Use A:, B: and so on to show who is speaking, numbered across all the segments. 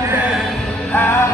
A: and how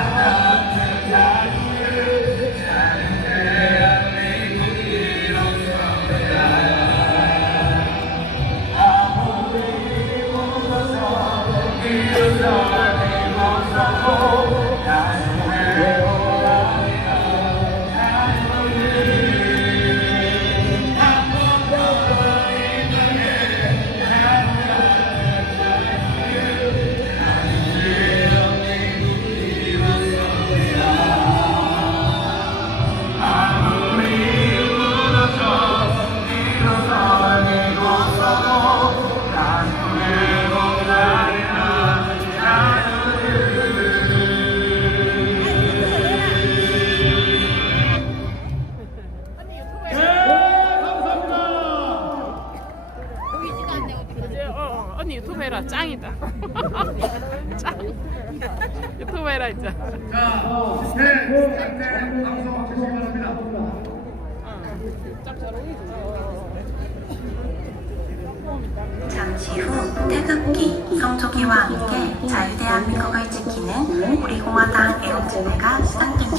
B: 태극기, 성조기와 함께 자유대한민국을 지키는 우리 공화당 애국집회가 시작됩니다.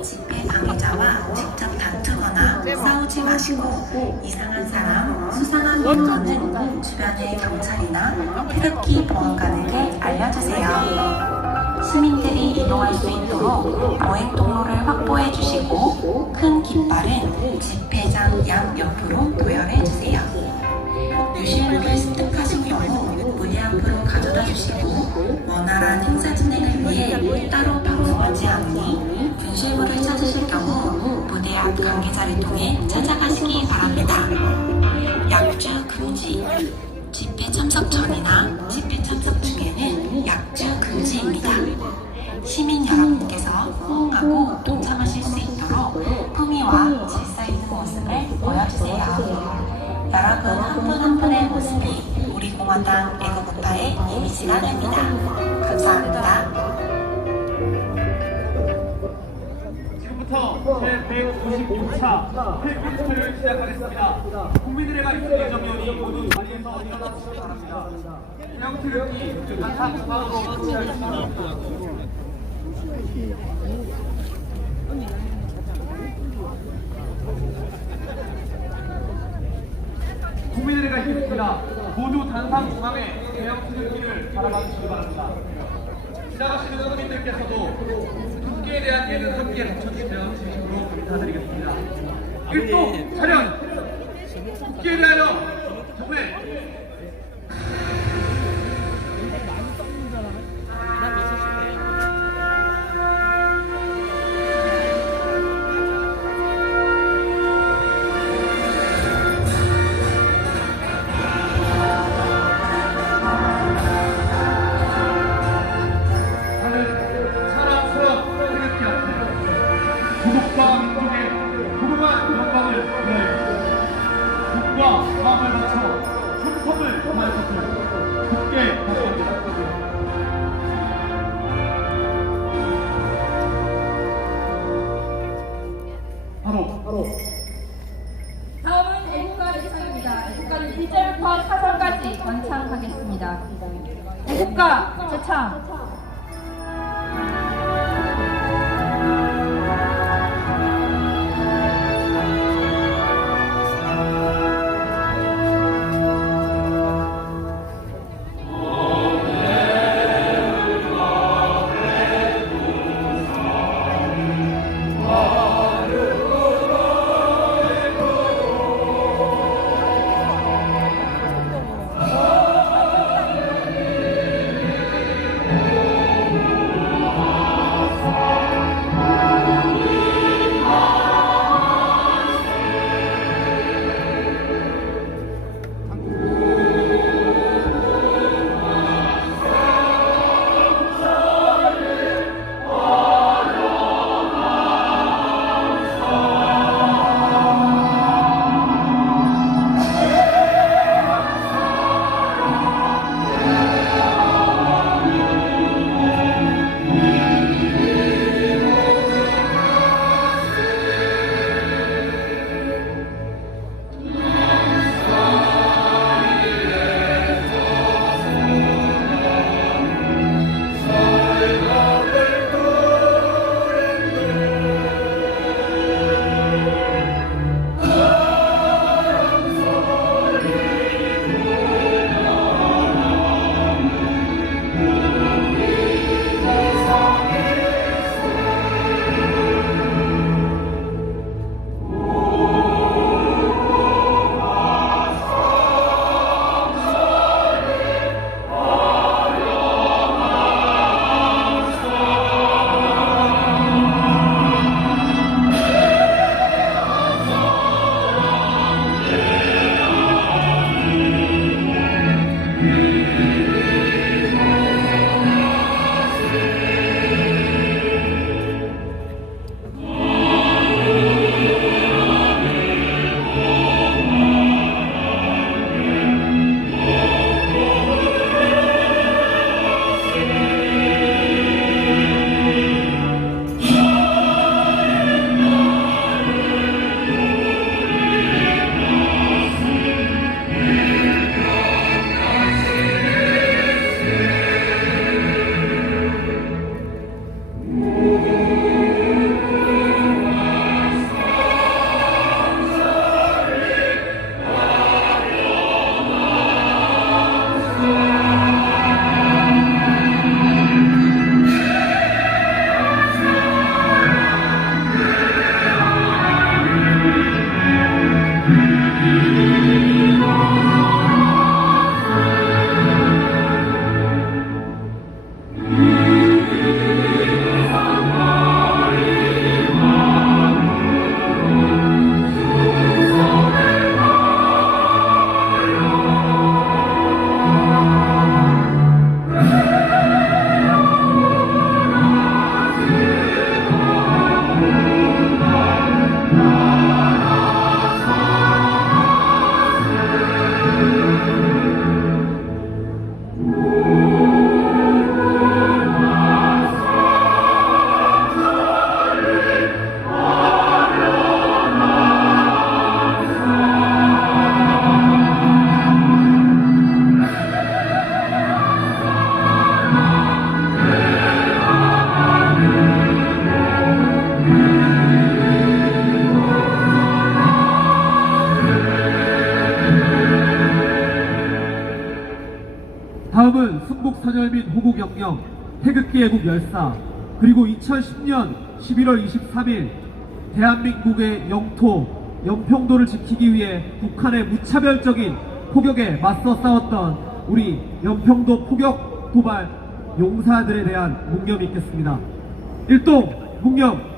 B: 집회 방해자와 직접 다투거나 싸우지 마시고 이상한 사람, 수상한 물건은 주변의 경찰이나 태극기 보안관에게 알려주세요. 시민들이 이동할 수 있도록 보행 통로를 확보해 주시고 큰 깃발은 집회장 양 옆으로 도열해 주세요. 무대 앞으로 가져다 주시고 원활한 행사 진행을 위해 따로 방송하지 않으니 분실물을 찾으실 경우 무대 앞 관계자를 통해 찾아가시기 바랍니다. 약주 금지 집회 참석 전이나 집회 참석 중에는 약주 금지입니다. 시민 여러분께서 호응하고 동참하실 수 있도록 품위와 질서 있는 모습을 보여주세요. 여러분 한 분 한 분의 모습이 우리 공화당 애국우파의 이미지가 됩니다. 감사합니다.
A: 지금부터 제156차 필금투표를 시작하겠습니다. 국민들의 가입 예정위원이 모두 자리에서 일어나 주시기 바랍니다. 그냥 태극기 단상 중앙으로 투표해 주시기 바랍니다. 국민들의 가입입니다. 모두 단상 중앙에 대형 태극기를 바라봐 주시기 바랍니다. 지나가시는 손님들께서도 국기에 대한 예는 함께 붙여주시면 진심으로 감사드리겠습니다. 1도 차련! 국기에 대하여
C: 1절부터 4절까지 원창하겠습니다. 애국가 제창.
A: 선열 및 호국 영령, 태극기 애국 열사, 그리고 2010년 11월 23일 대한민국의 영토, 연평도를 지키기 위해 북한의 무차별적인 포격에 맞서 싸웠던 우리 연평도 포격 도발 용사들에 대한 묵념이 있겠습니다. 일동 묵념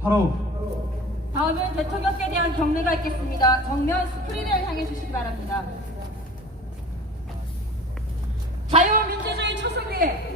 A: 바로
C: 다음은 대통령께 대한 경례가 있겠습니다. 정면 스크린을 향해 주시기 바랍니다. 자유민주주의 초석에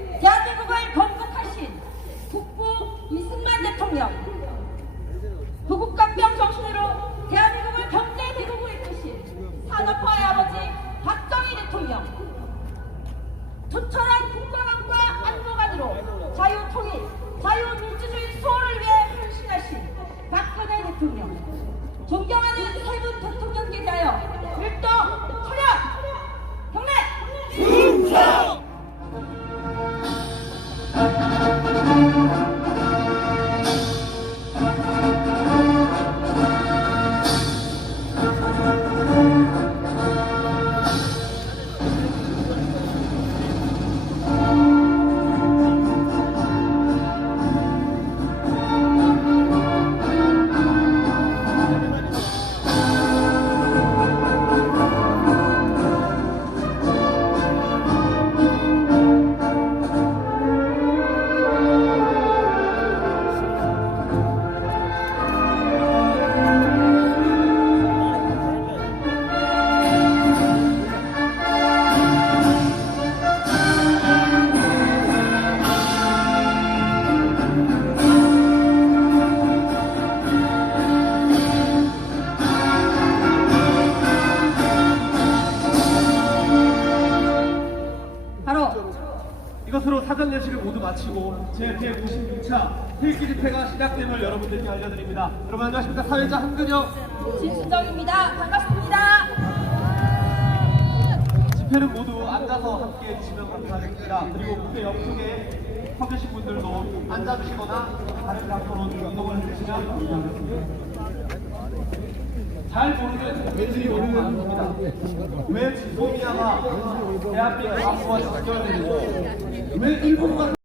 A: 마치고 제 156차 태극기 집회가 시작됨을 여러분들께 알려드립니다. 여러분 안녕하십니까 사회자 한근영
C: 진수정입니다. 반갑습니다.
A: 집회는 모두 앉아서 함께 해주시면 감사하겠습니다. 그리고 무대 옆쪽에 서 계신 분들도 앉아주시거나 다른 장소로 이동을 해주시면 감사하겠습니다. 잘 모르는 왠지 너무 많습니다. 왜 지소미아가 대한민국 안보와 직결되는지 왜 일본과